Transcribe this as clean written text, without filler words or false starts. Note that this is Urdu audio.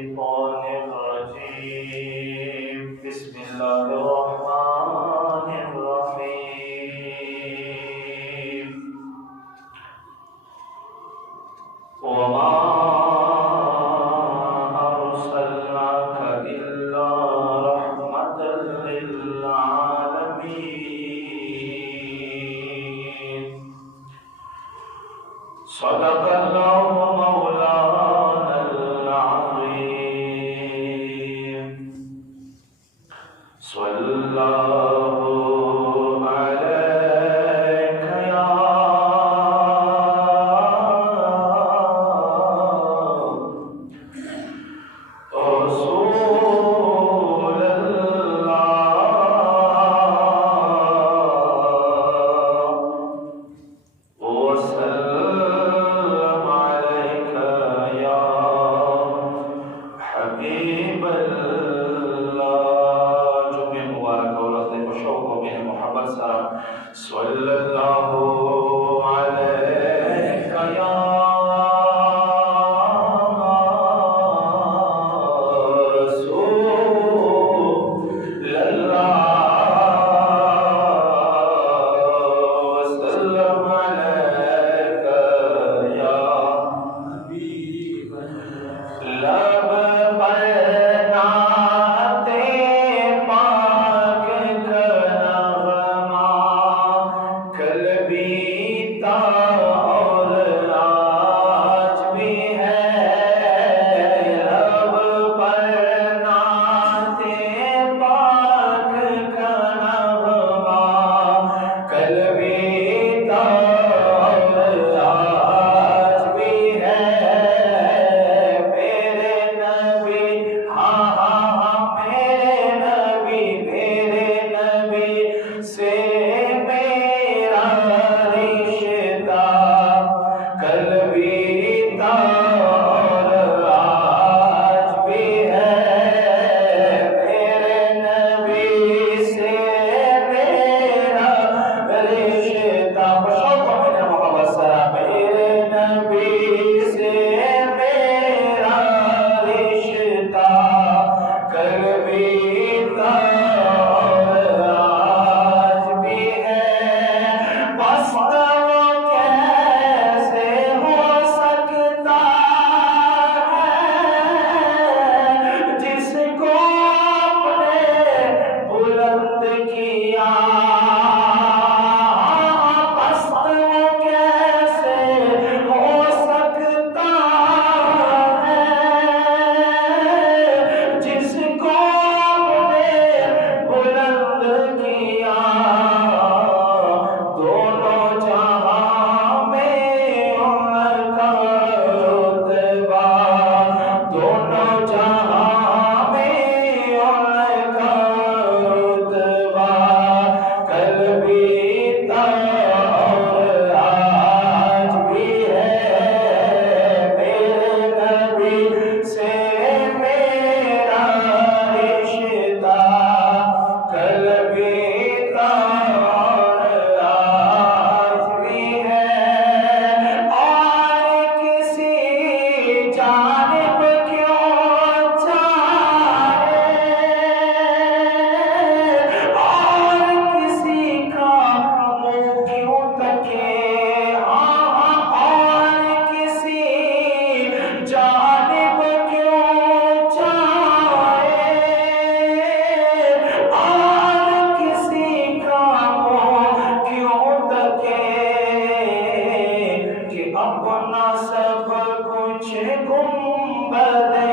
الشيطان الرجيم بسم الله الرحمن الرحيم وما أرسلناك إلا رحمة للعالمين صدق الله مولانا العظيم صلى الله عليك يا رسول الله وسلم عليك يا حبيب الله جمع مبارك ورزق وشوق به محمد سلام صلى الله عليك يا رسول الله وسلم عليك يا حبيب لب پر نعت پاک کا نغمہ کل بھی تھا اور آج بھی ہے لب پر نعت پاک کا نغمہ کل بھی تھا اور آج بھی ہے میرے نبی ہاں ہاں ہاں میرے نبی سے میرا رشتہ کل بھی تھا اور آج بھی ہے میرے نبی سے میرا رشتہ بشوق میں محمد سلام میرے نبی سے میرا رشتہ کل بھی تھا اور آج بھی ہے بس وہ کیسے ہو سکتا ہے جس کو اپنے بلند کیا بس وہ کیسے ہو سکتا ہے جس کو اپنے بلند کیا دونوں جہاں میں ان کا رتبہ دونوں جہاں میں ان کا رتبہ کل بھی تھا اور آج بھی ہے میرے نبی سے میرا رشتہ کل بھی تھا اور آج بھی ہے اور کسی جانب کیوں چاہے اور کسی کا منہ کیوں تکے اور کسی جانب کیوں چاہے اور کسی کا منہ کیوں تکے کہ اپنا سب کچھ گنبد